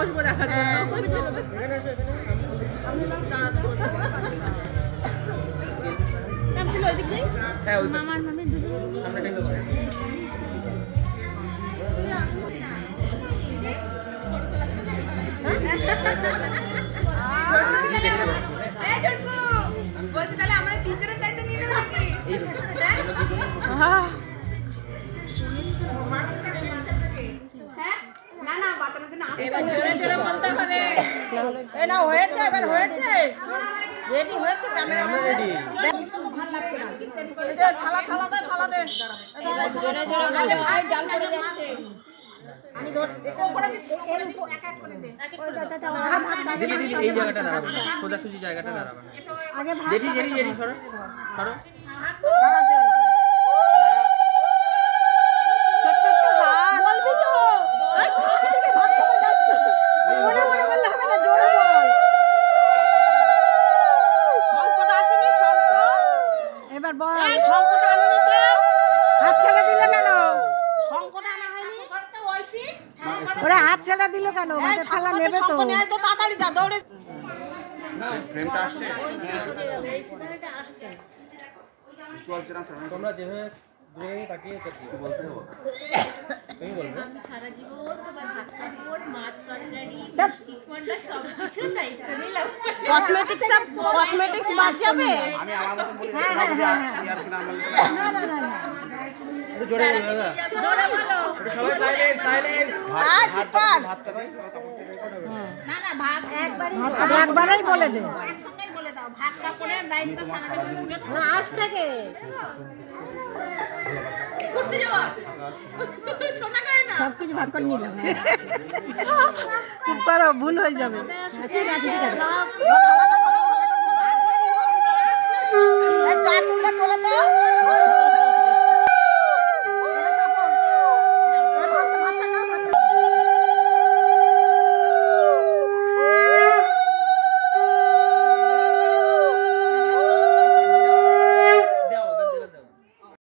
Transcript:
বসবো দেখার জন্য। মামার মামি বলছি তাহলে আমাদের তিনজনের দায়িত্ব নিয়ে নেবো নাকি? না না বাতানোর জন্য এবার জোরে জোরে বলতে হবে। এই না হয়েছে, এবার হয়েছে, রেডি হয়েছে ক্যামেরাম্যান। ভালো লাগছে না, এই যে থালা থালা দে, থালা দে, জোরে জোরে আগে ভাই ডাল পড়ে যাচ্ছে। আমি ধর দেখো উপরে দিচ্ছি, এক এক করে দে। দিদি দিদি এই জায়গাটা দাঁড়াবো না, সোজাসুজি জায়গাটা দাঁড়াবো না। আগে ভাত জেঠি জেঠি জেঠি সরো সরো। দাঁড়া দে। ছোট্ট একটু হাত বলবি তো, এই পাশ থেকে ভাত খাবে যাচ্ছে। মনে মনে বললে হবে না, জোরে বল। শঙ্কটা আসেনি, শঙ্ক এবার বল। এই শঙ্কটা আনেনি তো, হাত ছেড়ে দিল কেন? শঙ্কটা আনা হয়নি, ওরা হাত ছেড়ে দিল কেন? আমাদের থালা নেবে তো। শঙ্ক নিয়ে তো তাড়াতাড়ি যা, দৌড়ে। ফ্রেমটা আসছে তোমরা যেভাবে দূরে তাকিয়ে তাকিয়ে বলতে হবে তুমি বলবে। আমি সারা জীবন তোমার ভাত কাপড় মাছ তরকারি মিষ্টি কোনটা সব কিছু দায়িত্ব নিলাম। কসমেটিক্স বাদ যাবে? আমি আমার মতন বলি তোমরা যদি ইয়ার কিনা না না না না, একটু জোরে বলো দাদা, জোরে বলো। একটু সবাই সাইলেন্ট সাইলেন্ট। ভাতটা দিই তোমার কাপড় না না ভাত একবারই একবারেই বলে দে। একসঙ্গে বলে দাও। ভাত কাপড়ের দায়িত্ব সারা জীবন না আজ থেকে করতে যাওয়া শোনা যায় না। সবকিছু ভাগ করে নিলাম। চুপ করো, ভুল হয়ে যাবে। ঠিক আছে ঠিক আছে।